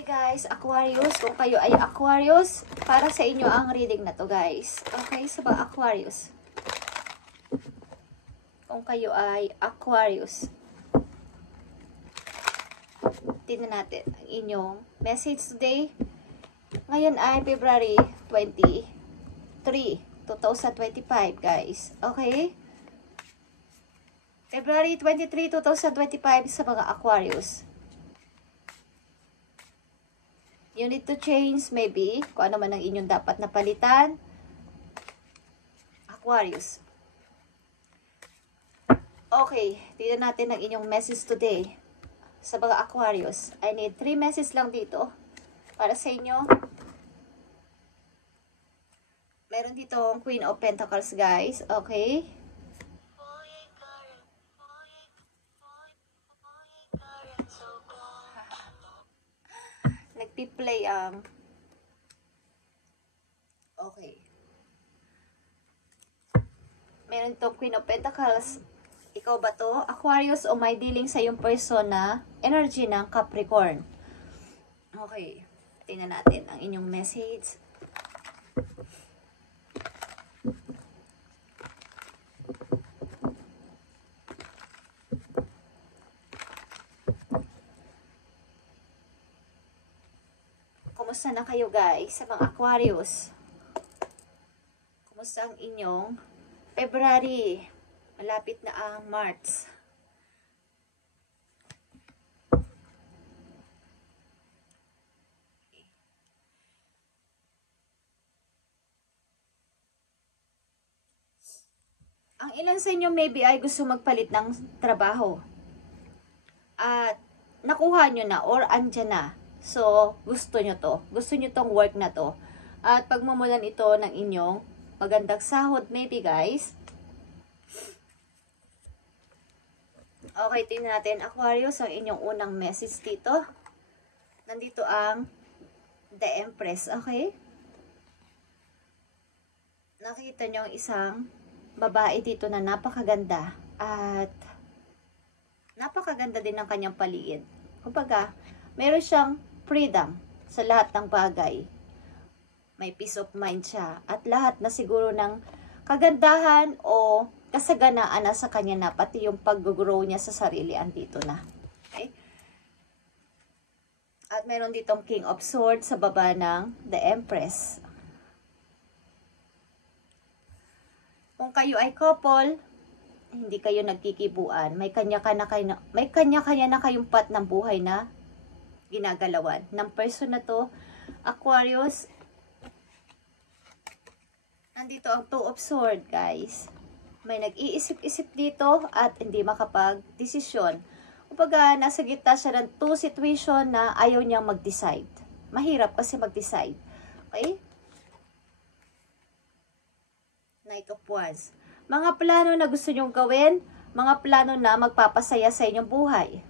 Okay guys, Aquarius, kung kayo ay Aquarius, para sa inyo ang reading na to guys. Okay, sa mga Aquarius. Kung kayo ay Aquarius. Tingnan natin ang inyong message today. Ngayon ay February 23, 2025 guys. Okay? February 23, 2025 sa mga Aquarius. You need to change maybe kung ano man ang inyong dapat na palitan. Aquarius. Okay, tignan natin ang inyong message today sa mga Aquarius. I need 3 messages lang dito para sa inyo. Meron dito ang Queen of Pentacles guys. Okay. Nagpi-play ang okay. Meron itong Queen of Pentacles. Ikaw ba to? Aquarius o may dealing sa yung person na energy ng Capricorn. Okay. Tingnan natin ang inyong message. Kumusta na kayo guys sa mga Aquarius? Kumusta ang inyong February? Malapit na ang March. Ang ilan sa inyo maybe ay gusto magpalit ng trabaho. At nakuha nyo na or andyan na. So, gusto nyo to. Gusto nyo tong work na to. At pagmumulan ito ng inyong magandang sahod maybe guys. Okay, tingnan natin Aquarius ang inyong unang message dito. Nandito ang The Empress. Okay? Nakita nyo ang isang babae dito na napakaganda. At napakaganda din ng kanyang paligid. Kumbaga, meron siyang freedom sa lahat ng bagay. May peace of mind siya. At lahat na siguro ng kagandahan o kasaganaan na sa kanya na. Pati yung pag-grow niya sa sarili andito na. Okay? At meron ditong King of Swords sa baba ng The Empress. Kung kayo ay couple, hindi kayo nagkikibuan. May kanya-kanya na kayong path ng buhay na ginagalawan. Ng person na to, Aquarius, nandito ang Two of Swords, guys. May nag-iisip-isip dito at hindi makapag-desisyon. Kumbaga, nasa gitna siya ng 2 situation na ayaw niyang mag-decide. Mahirap kasi mag-decide. Okay? Knight of Wands. Mga plano na gusto niyong gawin, mga plano na magpapasaya sa inyong buhay.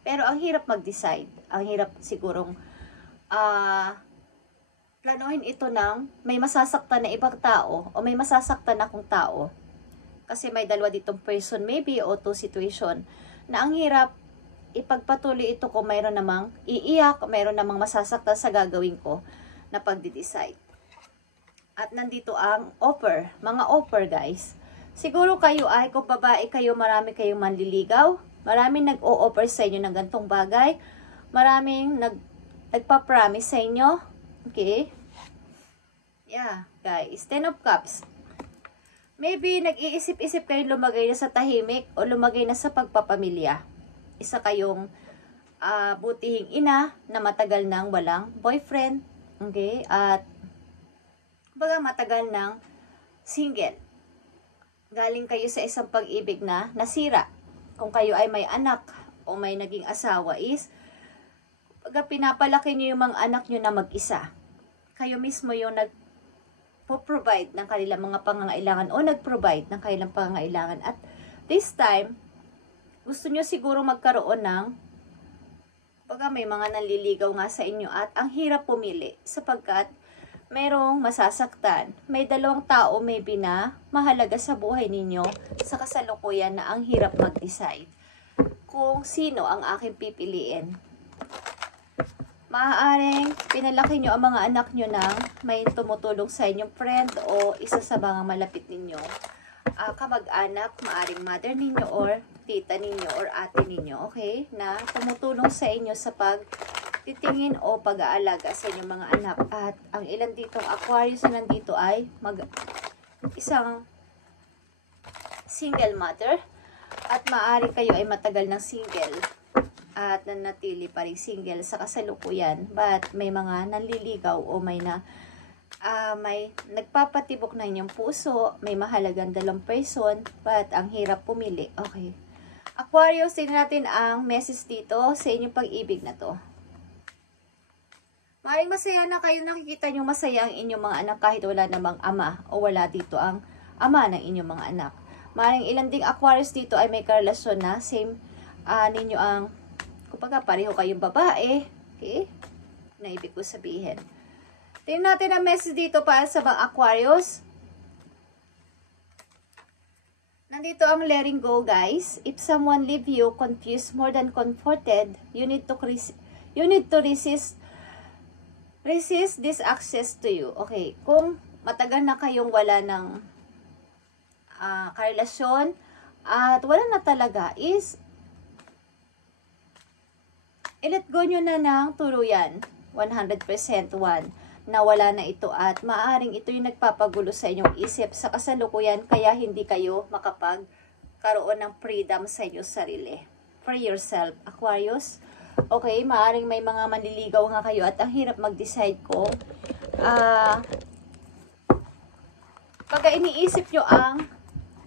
Pero ang hirap mag-decide. Ang hirap sigurong planuhin ito ng may masasaktan na ibang tao o may masasaktan na akong tao. Kasi may dalawa ditong person maybe o 2 situation na ang hirap ipagpatuloy ito kung mayroon namang iiyak, mayroon namang masasaktan sa gagawin ko na pagdi-decide. At nandito ang offer, mga offer guys. Siguro kayo ay, kung babae kayo, marami kayong manliligaw, maraming nag-o-offer sa inyo ng gantong bagay, maraming nagpa-promise sa inyo. Okay? Yeah, guys. 10 of Cups. Maybe nag-iisip-isip kayo lumagay na sa tahimik o lumagay na sa pagpapamilya. Isa kayong butihing ina na matagal nang walang boyfriend. Okay? At baga matagal nang single. Galing kayo sa isang pag-ibig na nasira. Kung kayo ay may anak o may naging asawa is baga pinapalaki niyo yung mga anak niyo na mag-isa. Kayo mismo yung nag-provide ng kanilang mga pangangailangan o nag-provide ng kanilang pangangailangan. At this time, gusto nyo siguro magkaroon ng baga may mga nanliligaw nga sa inyo at ang hirap pumili sapagkat merong masasaktan. May dalawang tao maybe na mahalaga sa buhay ninyo sa kasalukuyan na ang hirap mag-decide kung sino ang aking pipiliin. Maaaring pinalaki nyo ang mga anak nyo ng may tumutulong sa inyong friend o isa sa mga malapit ninyo. Kamag-anak, maaaring mother ninyo or tita ninyo or ate ninyo, okay? Na tumutulong sa inyo sa pagtitingin o pag-aalaga sa inyong mga anak. At ang ilan ditong Aquarius na nandito ay isang single mother. At maaari kayo ay matagal ng single at nanatili pa rin single sa kasalukuyan, but may mga nanliligaw o may nagpapatibok na inyong puso, may mahalagang dalawang person, but ang hirap pumili. Okay. Aquarius, tingnan natin ang message dito sa inyong pag-ibig na to. Maring masaya na kayo, nakikita nyo masaya ang inyong mga anak kahit wala namang ama o wala dito ang ama ng inyong mga anak. Maring ilan ding Aquarius dito ay may karelasyon na same ninyo ang kumbaga, pareho kayong babae. Okay? Na ibig ko sabihin. Tingnan natin ang message dito para sa mga Aquarius. Nandito ang letting go, guys. If someone leave you confused more than comforted, you need to resist this access to you. Okay. Kung matagal na kayong wala ng karelasyon at wala na talaga is i-let go nyo na ng tuluyan, 100% na wala na ito at maaaring ito yung nagpapagulo sa inyong isip sa kasalukuyan kaya hindi kayo makapagkaroon ng freedom sa inyong sarili. Free yourself, Aquarius. Okay, maaaring may mga manliligaw nga kayo at ang hirap mag-decide kung pag iniisip nyo ang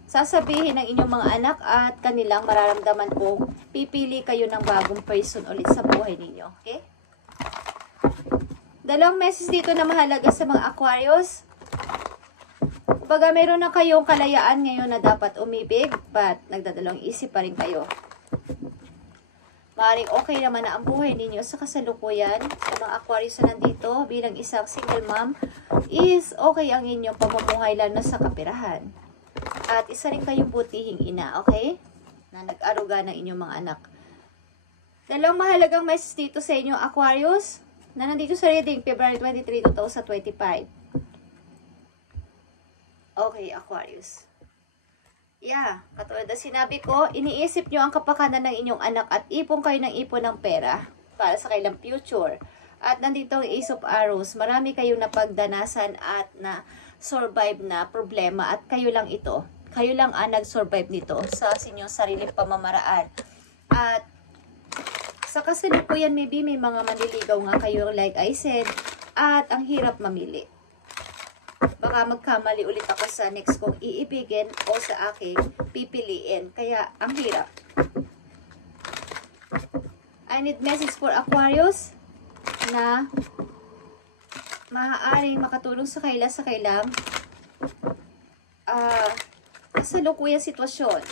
sasabihin ng inyong mga anak at kanilang mararamdaman kung pipili kayo ng bagong person ulit sa buhay ninyo. Okay? Dalawang message dito na mahalaga sa mga Aquarius. Kumbaga, meron na kayong kalayaan ngayon na dapat umibig, but nagdadalawang isip pa rin kayo. Maaaring okay naman na ang buhay ninyo sa kasalukuyan. Sa mga Aquarius na nandito, bilang isang single mom, is okay ang inyong pamumuhay lalo na sa kapirahan. At isa rin kayong butihing ina, okay? Na nag-aruga ng inyong mga anak. Dalawang mahalagang message dito sa inyo, Aquarius, na nandito sa reading, February 23, 2025. Okay, Aquarius. Yeah, katulad na sinabi ko, iniisip nyo ang kapakanan ng inyong anak at ipon kayo ng ipon ng pera para sa kailang future. At nandito ang Ace of Arrows, marami kayong napagdanasan at na survive na problema at kayo lang ito. Kayo lang ang nag-survive nito sa inyong sariling pamamaraan. At sa kasalukuyan, maybe may mga manliligaw nga kayo like I said, at ang hirap mamili. Baka magkamali ulit ako sa next kong iibigin o sa aking pipiliin. Kaya ang hirap. I need message for Aquarius na maaaring makatulong sa kailang kasalukuyang sitwasyon.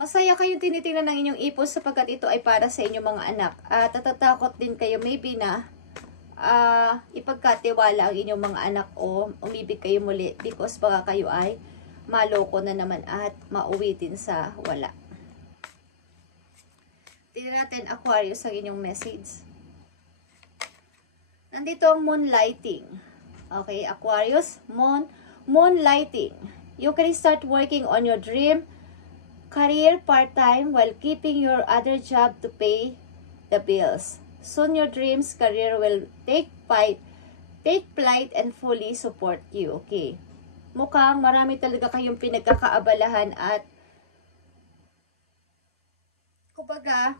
Masaya kayo tinitingnan ng inyong ipon sapagkat ito ay para sa inyong mga anak. At natatakot din kayo maybe na ipagkatiwala ang inyong mga anak o umibig kayo muli because baka kayo ay maloko na naman at mauwi din sa wala. Tingnan natin, Aquarius, ang inyong message. Nandito ang moonlighting. Okay, Aquarius, moonlighting. You can start working on your dream career part-time while keeping your other job to pay the bills. Soon your dreams career will take flight and fully support you. Okay. Mukhang marami talaga kayong pinagkakaabalahan at kumbaga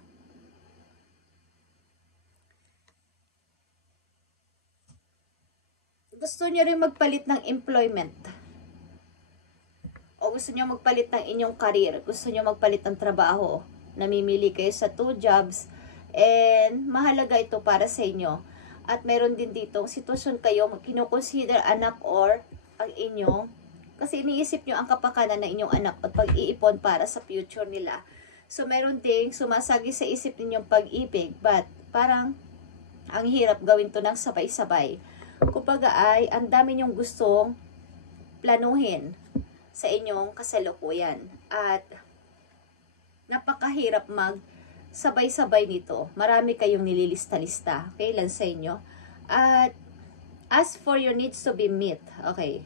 gusto niyo rin magpalit ng employment. O gusto niyo magpalit ng inyong career. Gusto niyo magpalit ng trabaho. Namimili kayo sa 2 jobs. And mahalaga ito para sa inyo. At meron din dito sitwasyon kayo kinukonsider anak or ang inyong kasi iniisip nyo ang kapakanan ng inyong anak at pag-iipon para sa future nila. So meron ding sumasagi sa isip ninyong pag-ibig but parang ang hirap gawin to ng sabay-sabay. Kumbaga ay ang dami nyong gustong planuhin sa inyong kasalukuyan at napakahirap sabay-sabay nito. Marami kayong nililista-lista. Okay, lang sa inyo. At ask for your needs to be met. Okay.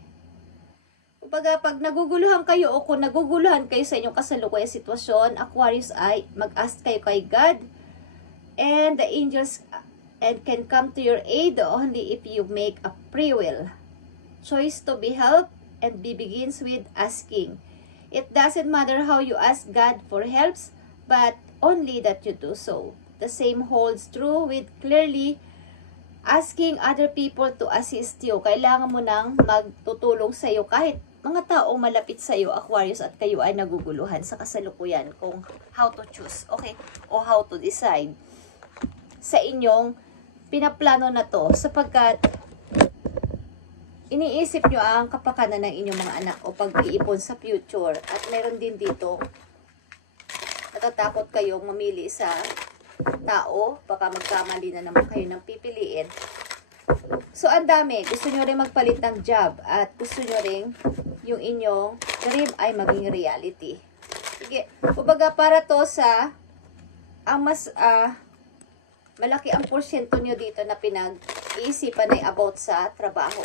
Kumbaga, pag naguguluhan kayo o kung naguguluhan kayo sa inyong kasalukuyang sitwasyon, Aquarius, ay mag-ask kayo kay God and the angels and can come to your aid only if you make a free will. Choice to be helped and begins with asking. It doesn't matter how you ask God for helps, but only that you do so. The same holds true with clearly asking other people to assist you. Kailangan mo nang magtutulong sa iyo kahit mga taong malapit sa iyo, Aquarius, at kayo ay naguguluhan sa kasalukuyan kung how to choose, okay? O how to decide sa inyong pinaplano na to, sapagkat iniisip nyo ang kapakanan ng inyong mga anak o pag-iipon sa future. At meron din dito, natatakot kayong mamili sa tao, baka magkamali na naman kayo ng pipiliin. So, ang dami. Gusto nyo rin magpalit ng job at gusto nyo rin yung inyong dream ay maging reality. Sige, kumbaga para to sa ang mas malaki ang porsyento nyo dito na pinag-iisipan ay about sa trabaho.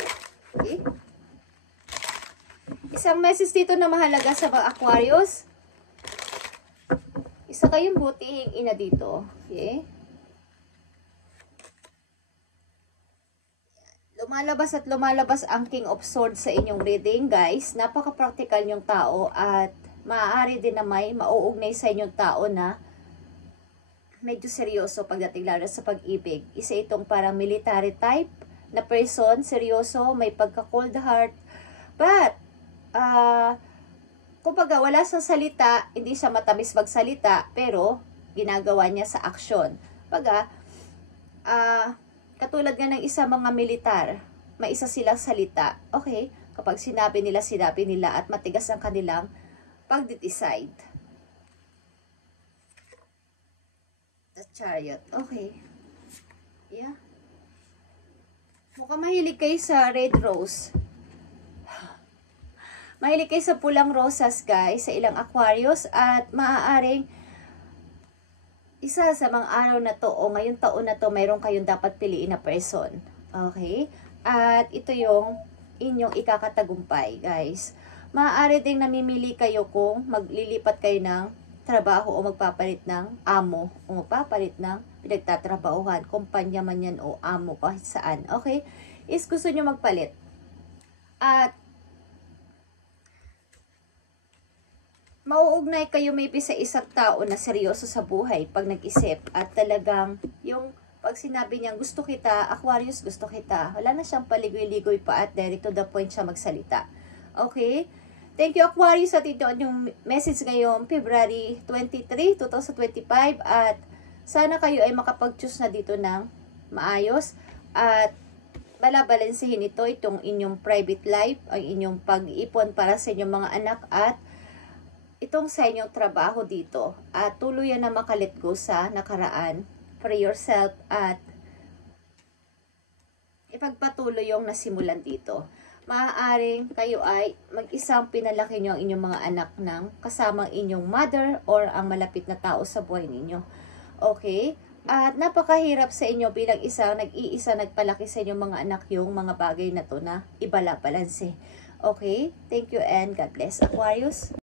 Okay? Isang message dito na mahalaga sa mga Aquarius. Isa kayong butihing ina dito. Okay? Lumalabas at lumalabas ang King of Swords sa inyong reading, guys. Napaka-practical yung tao at maaari din na may mauugnay sa inyong tao na medyo seryoso pagdating lalo sa pag-ibig. Isa itong parang military type na person, seryoso, may pagka-cold heart. But, kumbaga, wala sa salita, hindi siya matamis magsalita, pero ginagawa niya sa aksyon. Kumbaga, katulad nga ng isa mga militar, may isa silang salita. Okay, kapag sinabi nila at matigas ang kanilang pag-decide. The Chariot. Okay. Yeah. Mukhang mahilig kayo sa red rose. Mahilig kayo sa pulang rosas, guys, sa ilang Aquarius, at maaaring isa sa mga araw na to o ngayong taon na to, mayroon kayong dapat piliin na person. Okay? At ito yung inyong ikakatagumpay, guys. Maaari ding namimili kayo kung maglilipat kayo ng trabaho o magpapalit ng amo o magpapalit ng pinagtatrabahuhan, kumpanya man yan o amo, kahit saan. Okay? Is gusto nyo magpalit. At mauugnay kayo maybe sa isang tao na seryoso sa buhay pag nag-isip at talagang yung pag sinabi niyang gusto kita, Aquarius, gusto kita, wala na siyang paligoy-ligoy pa at direct to the point siya magsalita. Okay? Thank you, Aquarius, at ito yung message ngayong February 23, 2025 at sana kayo ay makapag-choose na dito ng maayos at balabalansihin itong inyong private life, ang inyong pag-ipon para sa inyong mga anak at itong sa inyong trabaho dito at tuluyan na makalet go sa nakaraan for yourself at ipagpatuloy yung nasimulan dito. Maaaring kayo ay mag-isang pinalaki nyo ang inyong mga anak ng kasamang inyong mother or ang malapit na tao sa buhay ninyo. Okay? At napakahirap sa inyo bilang isang nag-iisa nagpalaki sa inyong mga anak yung mga bagay na to na ibala-balanse. Okay? Thank you and God bless, Aquarius.